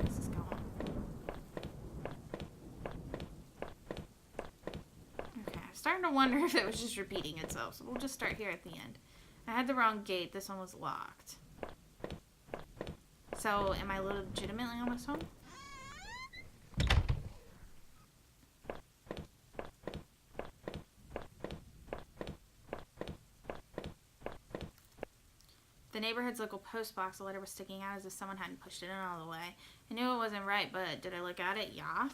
Where does this go on? Okay, I'm starting to wonder if it was just repeating itself, so we'll just start here at the end. I had the wrong gate. This one was locked. So, am I legitimately almost home? The neighborhood's local post box, the letter was sticking out as if someone hadn't pushed it in all the way. I knew it wasn't right, but did I look at it? Yeah.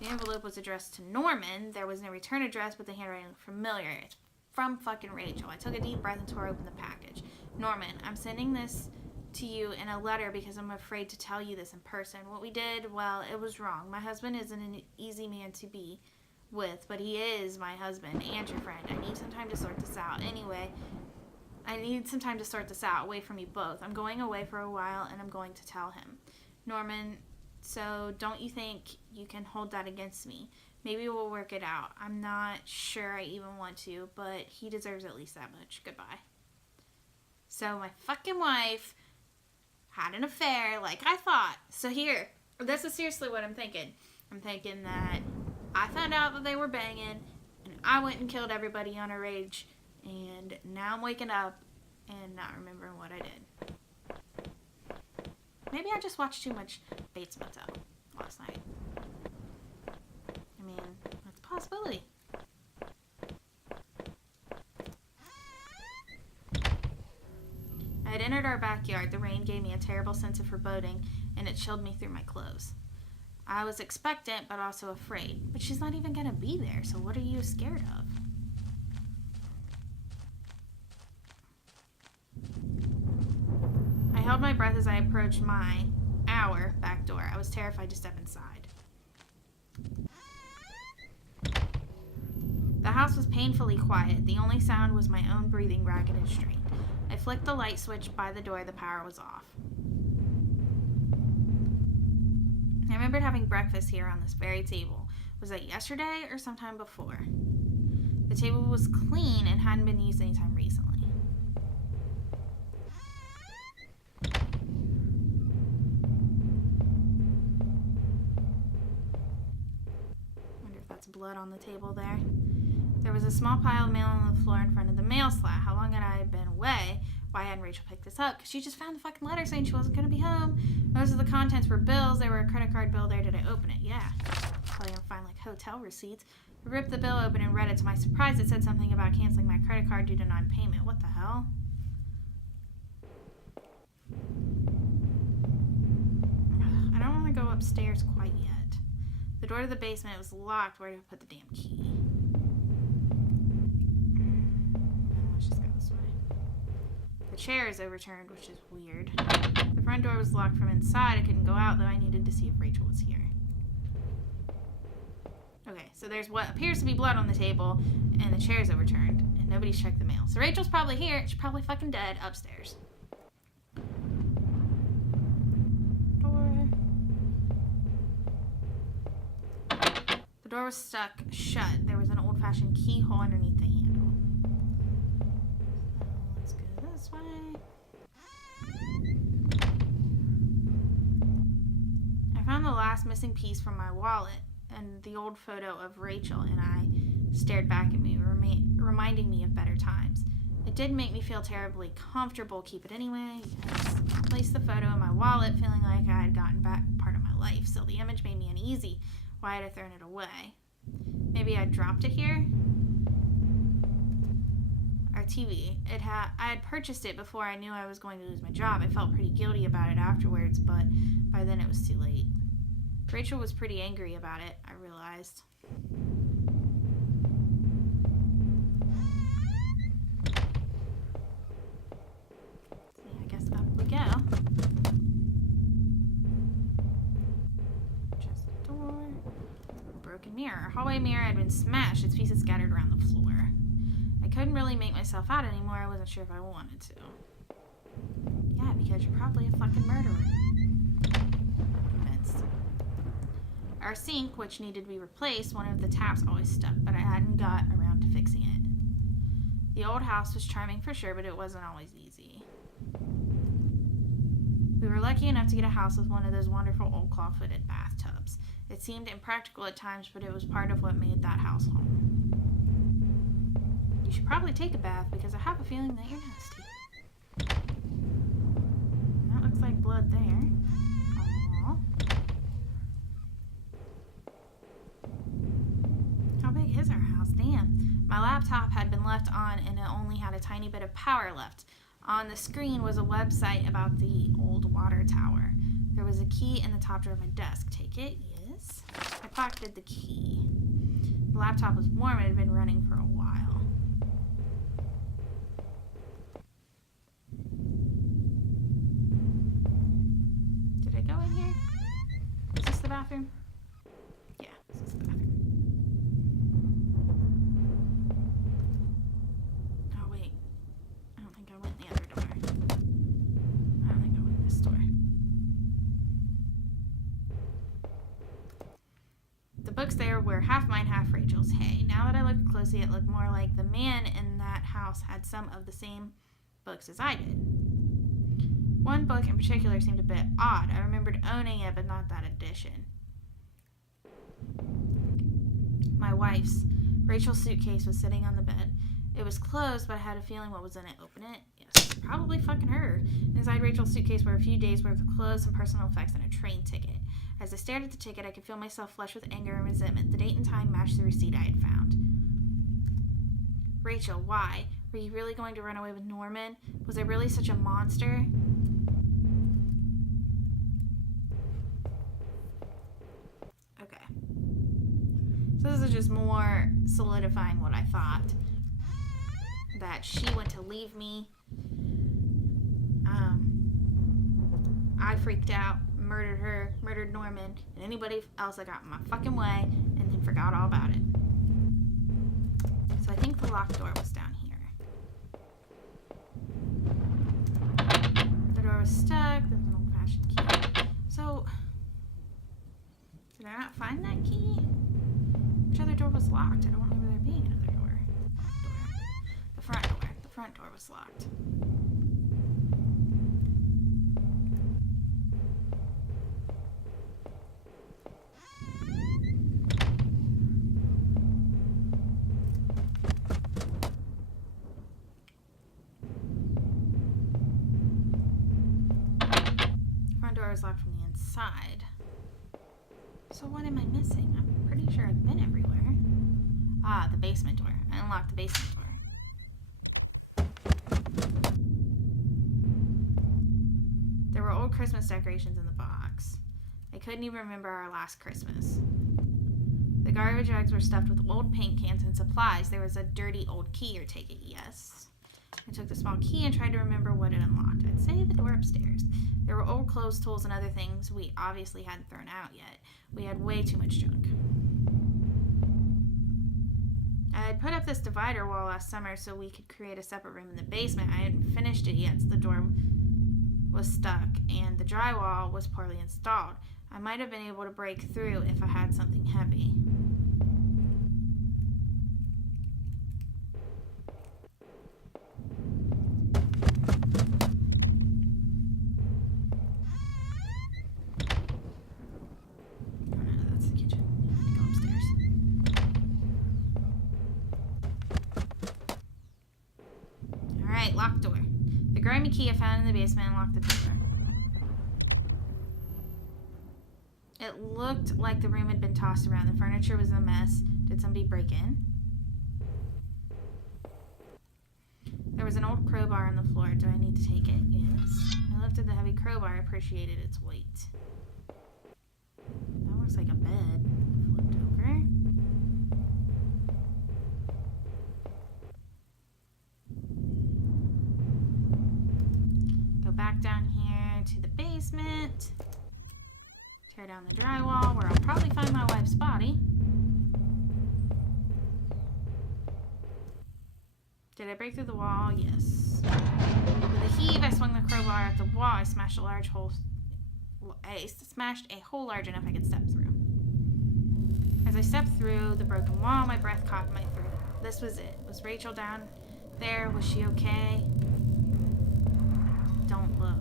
The envelope was addressed to Norman. There was no return address, but the handwriting looked familiar. It's from fucking Rachel. I took a deep breath and tore open the package. Norman, I'm sending this to you in a letter because I'm afraid to tell you this in person. What we did, well, it was wrong. My husband isn't an easy man to be with, but he is my husband and your friend. I need some time to sort this out. Anyway, I need some time to sort this out, away from you both. I'm going away for a while, and I'm going to tell him. Norman, so don't you think you can hold that against me? Maybe we'll work it out. I'm not sure I even want to, but he deserves at least that much. Goodbye. So my fucking wife had an affair like I thought. So here, this is seriously what I'm thinking. I'm thinking that I found out that they were banging, and I went and killed everybody on a rage. And now I'm waking up and not remembering what I did. Maybe I just watched too much Bates Motel last night. I mean, that's a possibility. I had entered our backyard. The rain gave me a terrible sense of foreboding, and it chilled me through my clothes. I was expectant, but also afraid. But she's not even going to be there, so what are you scared of? I held my breath as I approached our back door. I was terrified to step inside. The house was painfully quiet. The only sound was my own breathing, ragged and strained. I flicked the light switch by the door. The power was off. I remembered having breakfast here on this very table. Was that yesterday or sometime before? The table was clean and hadn't been used anytime recently. Blood on the table there. There was a small pile of mail on the floor in front of the mail slot. How long had I been away? Why hadn't Rachel picked this up? Because she just found the fucking letter saying she wasn't going to be home. Most of the contents were bills. There were a credit card bill there. Did I open it? Yeah. Probably gonna find like hotel receipts. I ripped the bill open and read it. To my surprise, it said something about canceling my credit card due to non-payment. What the hell? I don't want to go upstairs quite yet. The door to the basement was locked. Where did I put the damn key? Let's just go this way. The chair is overturned, which is weird. The front door was locked from inside. I couldn't go out, though I needed to see if Rachel was here. Okay, so there's what appears to be blood on the table, and the chair is overturned, and nobody's checked the mail. So Rachel's probably here. She's probably fucking dead upstairs. The door was stuck shut. There was an old-fashioned keyhole underneath the handle. So let's go this way. I found the last missing piece from my wallet and the old photo of Rachel and I stared back at me, reminding me of better times. It did make me feel terribly comfortable. Keep it anyway. Yes. I placed the photo in my wallet, feeling like I had gotten back part of my life. Still, the image made me uneasy. Why had I thrown it away? Maybe I dropped it here? Our TV. I had purchased it before I knew I was going to lose my job. I felt pretty guilty about it afterwards, but by then it was too late. Rachel was pretty angry about it, I realized. See, I guess up we go. Mirror. Our hallway mirror had been smashed, its pieces scattered around the floor. I couldn't really make myself out anymore. I wasn't sure if I wanted to. Yeah, because you're probably a fucking murderer. I'm convinced. Our sink, which needed to be replaced, one of the taps always stuck, but I hadn't got around to fixing it. The old house was charming for sure, but it wasn't always easy. We were lucky enough to get a house with one of those wonderful old claw-footed bathtubs. It seemed impractical at times, but it was part of what made that house home. You should probably take a bath because I have a feeling that you're nasty. That looks like blood there. Aww. How big is our house? Damn. My laptop had been left on and it only had a tiny bit of power left. On the screen was a website about the old water tower. There was a key in the top drawer of my desk. Take it? Yes. I pocketed the key. The laptop was warm and had been running for a while. Did I go in here? Is this the bathroom? Yeah, this is the bathroom. Oh, wait. I don't think I went the other door. I don't think I went this door. The books there were half mine, half Rachel's. Hey, now that I looked closely, it looked more like the man in that house had some of the same books as I did. One book in particular seemed a bit odd. I remembered owning it, but not that edition. My wife's, Rachel's suitcase was sitting on the bed. It was closed, but I had a feeling what was in it. Open it? Yes, probably fucking her. Inside Rachel's suitcase were a few days' worth of clothes, some personal effects, and a train ticket. As I stared at the ticket, I could feel myself flush with anger and resentment. The date and time matched the receipt I had found. Rachel, why? Were you really going to run away with Norman? Was I really such a monster? Okay. So this is just more solidifying what I thought. That she went to leave me. I freaked out, murdered her, murdered Norman, and anybody else that got in my fucking way, and then forgot all about it. So I think the locked door was down here. The door was stuck. There's an old-fashioned key. So, did I not find that key? Which other door was locked? I don't remember there being another door. The front door. The front door was locked. Was locked from the inside. So what am I missing? I'm pretty sure I've been everywhere. Ah, the basement door. I unlocked the basement door. There were old Christmas decorations in the box. I couldn't even remember our last Christmas. The garbage bags were stuffed with old paint cans and supplies. There was a dirty old key, or take it, yes. I took the small key and tried to remember what it unlocked. I'd say the door upstairs. There were old clothes, tools, and other things we obviously hadn't thrown out yet. We had way too much junk. I had put up this divider wall last summer so we could create a separate room in the basement. I hadn't finished it yet, so the door was stuck, and the drywall was poorly installed. I might have been able to break through if I had something heavy. Locked door. The grimy key I found in the basement unlocked the door. It looked like the room had been tossed around. The furniture was a mess. Did somebody break in? There was an old crowbar on the floor. Do I need to take it? Yes. I lifted the heavy crowbar. Appreciated its weight. That looks like a bed. Flipped over. Back down here to the basement. Tear down the drywall where I'll probably find my wife's body. Did I break through the wall? Yes. With a heave, I swung the crowbar at the wall. I smashed a hole large enough I could step through. As I stepped through the broken wall, my breath caught in my throat. This was it. Was Rachel down there? Was she okay? Don't look.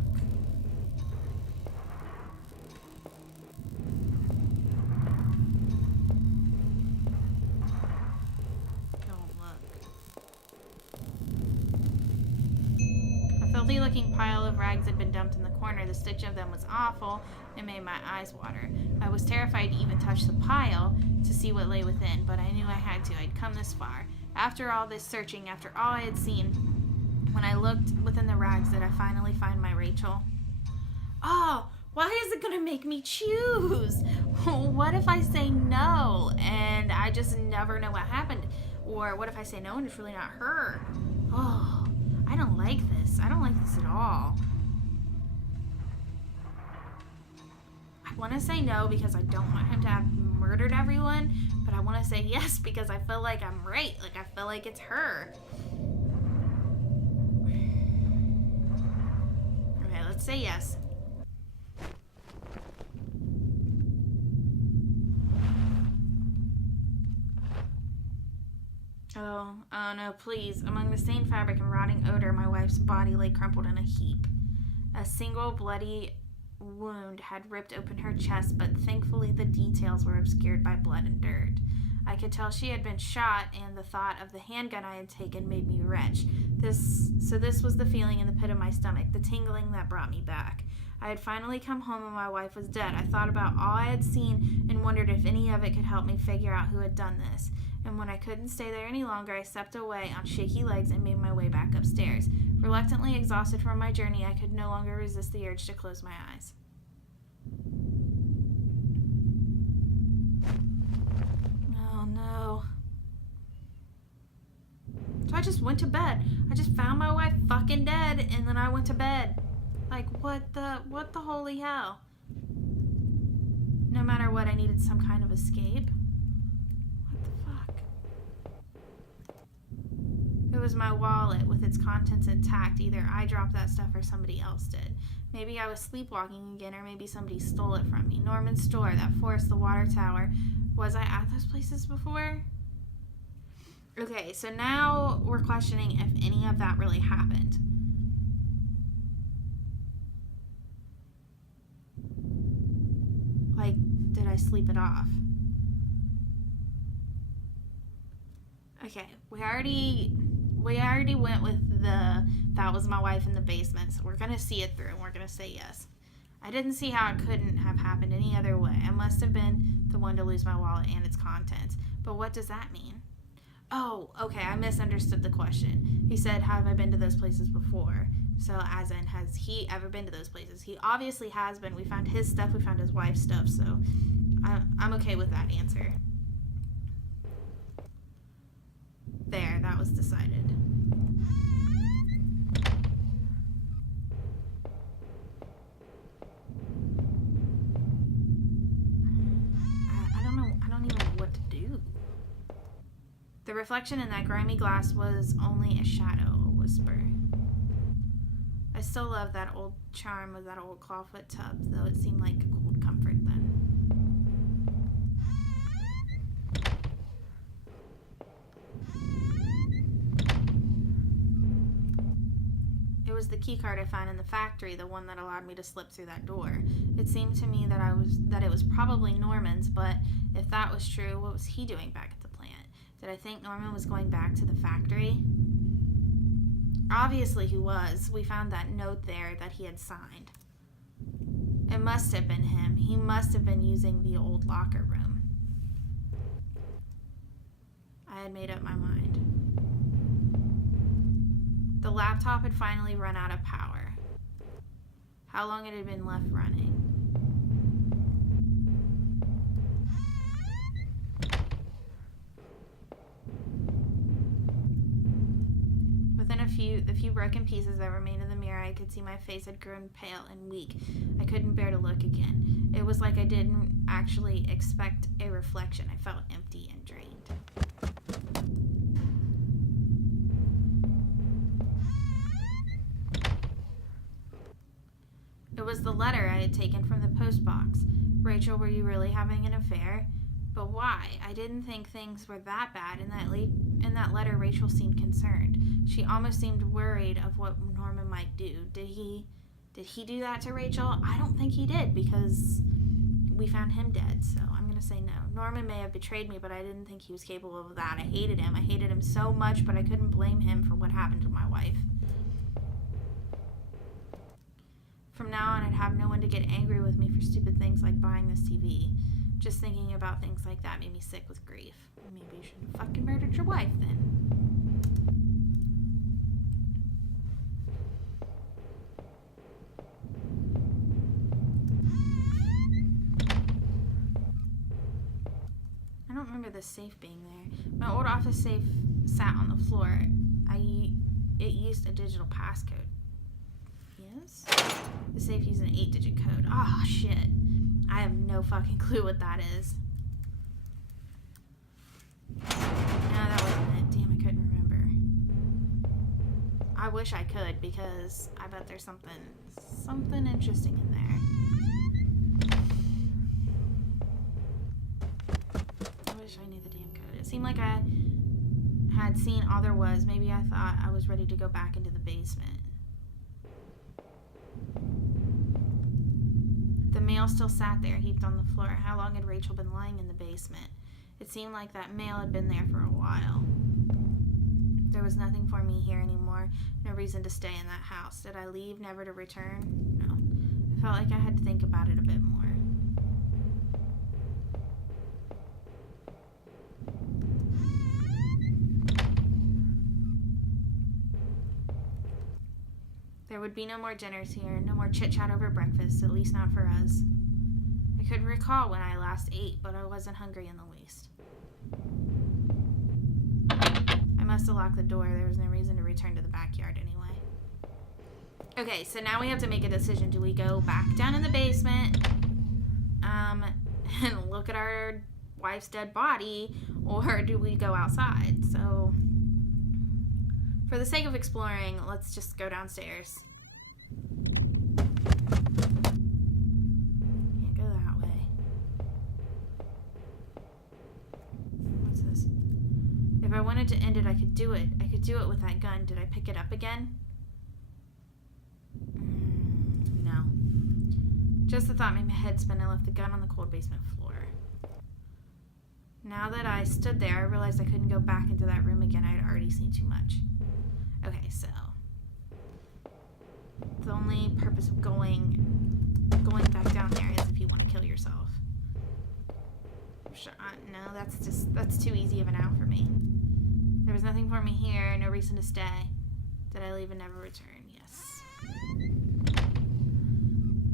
filthy looking pile of rags had been dumped in the corner. The stitch of them was awful. It made my eyes water. I was terrified to even touch the pile to see what lay within, but I knew I had to. I'd come this far. After all this searching, after all I had seen, when I looked within the rags, did I finally find my Rachel? Oh, why is it gonna make me choose? What if I say no and I just never know what happened? Or what if I say no and it's really not her? Oh, I don't like this. I don't like this at all. I want to say no because I don't want him to have murdered everyone, but I want to say yes because I feel like I'm right. Like, I feel like it's her. Okay, let's say yes. Oh no, please. Among the stained fabric and rotting odor, my wife's body lay crumpled in a heap. A single bloody wound had ripped open her chest, but thankfully the details were obscured by blood and dirt. I could tell she had been shot, and the thought of the handgun I had taken made me retch. This was the feeling in the pit of my stomach, the tingling that brought me back. I had finally come home and my wife was dead. I thought about all I had seen and wondered if any of it could help me figure out who had done this. And when I couldn't stay there any longer, I stepped away on shaky legs and made my way back upstairs. Reluctantly exhausted from my journey, I could no longer resist the urge to close my eyes. Oh no. So I just went to bed. I just found my wife fucking dead, and then I went to bed. Like, what the holy hell? No matter what, I needed some kind of escape. What the fuck? It was my wallet with its contents intact. Either I dropped that stuff or somebody else did. Maybe I was sleepwalking again, or maybe somebody stole it from me. Norman's store, that forest, the water tower. Was I at those places before? Okay, so now we're questioning if any of that really happened. Like, did I sleep it off? Okay, we already went with that was my wife in the basement, so we're gonna see it through and we're gonna say yes. I didn't see how it couldn't have happened any other way. I must have been the one to lose my wallet and its contents. But what does that mean? Oh, okay, I misunderstood the question. He said, have I been to those places before? So, as in, has he ever been to those places? He obviously has been. We found his stuff, we found his wife's stuff, so I'm okay with that answer. There, that was decided. I don't even know what to do. The reflection in that grimy glass was only a shadow, a whisper. I still love that old charm of that old clawfoot tub, though it seemed like a cold comfort then. It was the key card I found in the factory, the one that allowed me to slip through that door. It seemed to me that it was probably Norman's, but if that was true, what was he doing back at the plant? Did I think Norman was going back to the factory? Obviously he was. We found that note there that he had signed. It must have been him. He must have been using the old locker room. I had made up my mind. The laptop had finally run out of power. How long it had been left running. The few broken pieces that remained in the mirror, I could see my face had grown pale and weak. I couldn't bear to look again. It was like I didn't actually expect a reflection. I felt empty and drained. It was the letter I had taken from the post box. Rachel, were you really having an affair? But why? I didn't think things were that bad. In that letter, Rachel seemed concerned. She almost seemed worried of what Norman might do. Did he do that to Rachel? I don't think he did, because we found him dead, so I'm going to say no. Norman may have betrayed me, but I didn't think he was capable of that. I hated him. I hated him so much, but I couldn't blame him for what happened to my wife. From now on, I'd have no one to get angry with me for stupid things like buying this TV. Just thinking about things like that made me sick with grief. Maybe you shouldn't have fucking murdered your wife then. I don't remember the safe being there. My old office safe sat on the floor. It used a digital passcode. Yes? The safe used an 8-digit code. Oh, shit. I have no fucking clue what that is. No, that wasn't it. Damn, I couldn't remember. I wish I could, because I bet there's something interesting in there. I wish I knew the damn code. It seemed like I had seen all there was. Maybe I thought I was ready to go back into the basement. The mail still sat there, heaped on the floor. How long had Rachel been lying in the basement? It seemed like that mail had been there for a while. There was nothing for me here anymore. No reason to stay in that house. Did I leave, never to return? No. I felt like I had to think about it a bit more. There would be no more dinners here, no more chit-chat over breakfast, at least not for us. I couldn't recall when I last ate, but I wasn't hungry in the least. I must have locked the door. There was no reason to return to the backyard anyway. Okay, so now we have to make a decision. Do we go back down in the basement and look at our wife's dead body, or do we go outside? So, for the sake of exploring, let's just go downstairs. Can't go that way. What's this? If I wanted to end it, I could do it. I could do it with that gun. Did I pick it up again? No. Just the thought made my head spin. I left the gun on the cold basement floor. Now that I stood there, I realized I couldn't go back into that room again. I had already seen too much. Okay, so the only purpose of going back down there is if you want to kill yourself. No, that's too easy of an out for me. There was nothing for me here, no reason to stay. Did I leave and never return? Yes.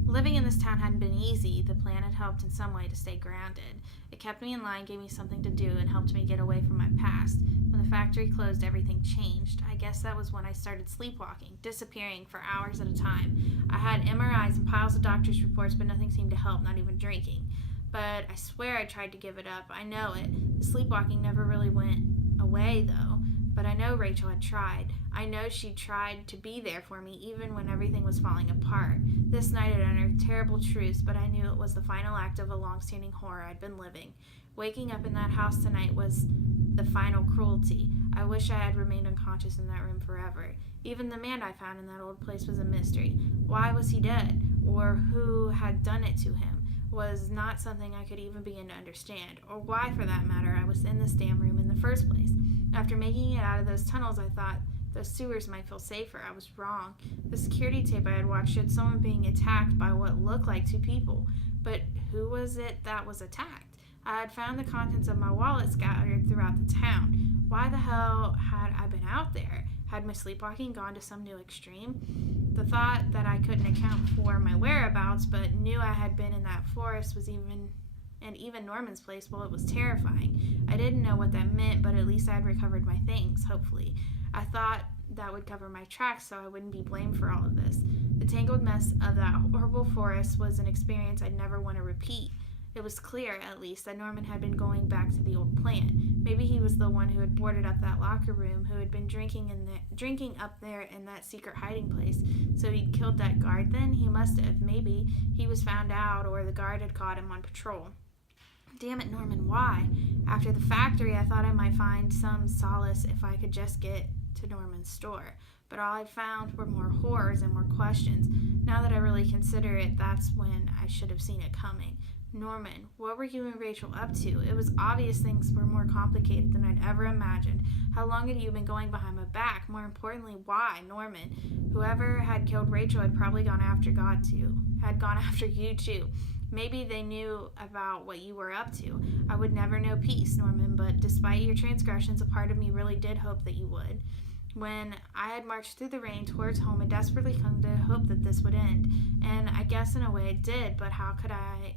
Living in this town hadn't been easy. The plan had helped in some way to stay grounded. It kept me in line, gave me something to do, and helped me get away from my past. When the factory closed, everything changed. I guess that was when I started sleepwalking, disappearing for hours at a time. I had MRIs and piles of doctor's reports, but nothing seemed to help, not even drinking. But I swear I tried to give it up. I know it. The sleepwalking never really went away, though. But I know Rachel had tried. I know she tried to be there for me, even when everything was falling apart. This night I'd unearthed terrible truths, but I knew it was the final act of a long-standing horror I'd been living. Waking up in that house tonight was the final cruelty. I wish I had remained unconscious in that room forever. Even the man I found in that old place was a mystery. Why was he dead? Or who had done it to him? Was not something I could even begin to understand. Or why, for that matter, I was in this damn room in the first place. After making it out of those tunnels, I thought those sewers might feel safer. I was wrong. The security tape I had watched showed someone being attacked by what looked like two people. But who was it that was attacked? I had found the contents of my wallet scattered throughout the town. Why the hell had I been out there? Had my sleepwalking gone to some new extreme? The thought that I couldn't account for my whereabouts, but knew I had been in that forest was even Norman's place, well, it was terrifying. I didn't know what that meant, but at least I had recovered my things, hopefully. I thought that would cover my tracks so I wouldn't be blamed for all of this. The tangled mess of that horrible forest was an experience I'd never want to repeat. It was clear, at least, that Norman had been going back to the old plant. Maybe he was the one who had boarded up that locker room, who had been drinking up there in that secret hiding place. So he'd killed that guard then? He must have. Maybe he was found out, or the guard had caught him on patrol. Damn it, Norman, why? After the factory, I thought I might find some solace if I could just get to Norman's store. But all I found were more horrors and more questions. Now that I really consider it, that's when I should have seen it coming. Norman, what were you and Rachel up to? It was obvious things were more complicated than I'd ever imagined. How long had you been going behind my back? More importantly, why? Norman, whoever had killed Rachel had probably gone after God too. Had gone after you too. Maybe they knew about what you were up to. I would never know peace, Norman, but despite your transgressions, a part of me really did hope that you would. When I had marched through the rain towards home, I desperately clung to hope that this would end. And I guess in a way it did, but how could I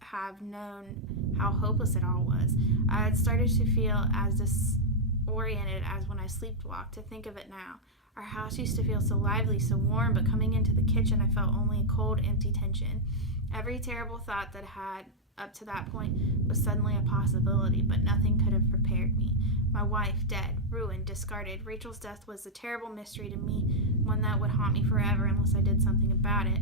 have known how hopeless it all was? I had started to feel as disoriented as when I sleepwalked, to think of it now. Our house used to feel so lively, so warm, but coming into the kitchen I felt only a cold, empty tension. Every terrible thought that had up to that point was suddenly a possibility, but nothing could have prepared me. My wife, dead, ruined, discarded. Rachel's death was a terrible mystery to me, one that would haunt me forever unless I did something about it.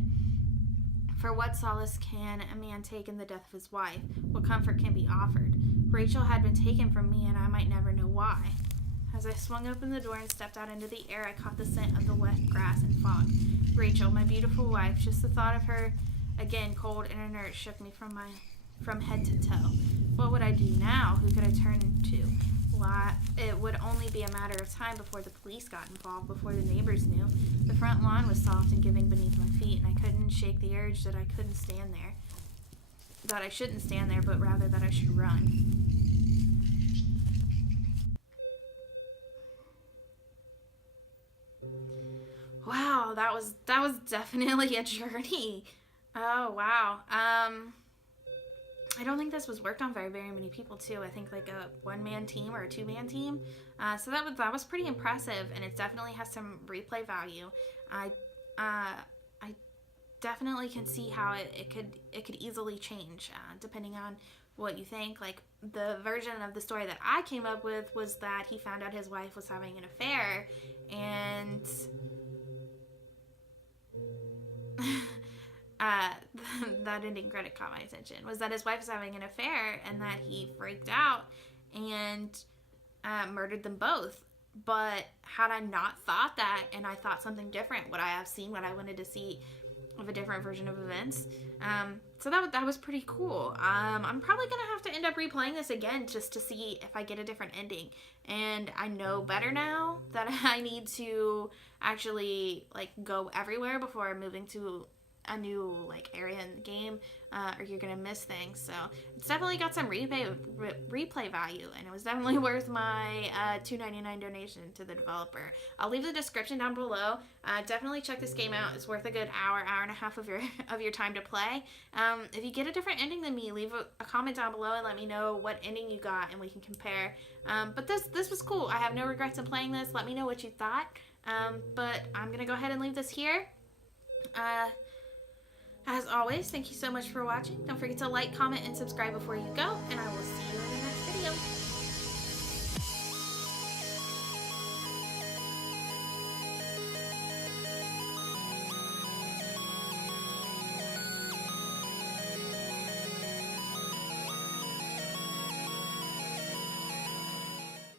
For what solace can a man take in the death of his wife? What comfort can be offered? Rachel had been taken from me, and I might never know why. As I swung open the door and stepped out into the air, I caught the scent of the wet grass and fog. Rachel, my beautiful wife, just the thought of her again, cold and inert, shook me from head to toe. What would I do now? Who could I turn to? Why, it would only be a matter of time before the police got involved, before the neighbors knew. The front lawn was soft and giving beneath my feet, and I couldn't shake the urge that I couldn't stand there. That I shouldn't stand there, but rather that I should run. Wow, that was definitely a journey. Oh wow. I don't think this was worked on by very many people too. I think like a one-man team or a two-man team. So that was pretty impressive, and it definitely has some replay value. I definitely can see how it could easily change depending on what you think. Like the version of the story that I came up with was that he found out his wife was having an affair, and that ending credit caught my attention, was that his wife was having an affair and that he freaked out and murdered them both. But had I not thought that, and I thought something different, would I have seen what I wanted to see of a different version of events? So that was pretty cool. I'm probably gonna have to end up replaying this again just to see if I get a different ending. And I know better now that I need to actually like go everywhere before moving to a new like area in the game, or you're gonna miss things. So it's definitely got some replay value, and it was definitely worth my $2.99 donation to the developer. I'll leave the description down below. Definitely check this game out. It's worth a good hour and a half of your time to play. If you get a different ending than me, leave a comment down below and let me know what ending you got, and we can compare. But this was cool. I have no regrets in playing this. Let me know what you thought. But I'm gonna go ahead and leave this here. As always, thank you so much for watching. Don't forget to like, comment, and subscribe before you go, and I will see you in the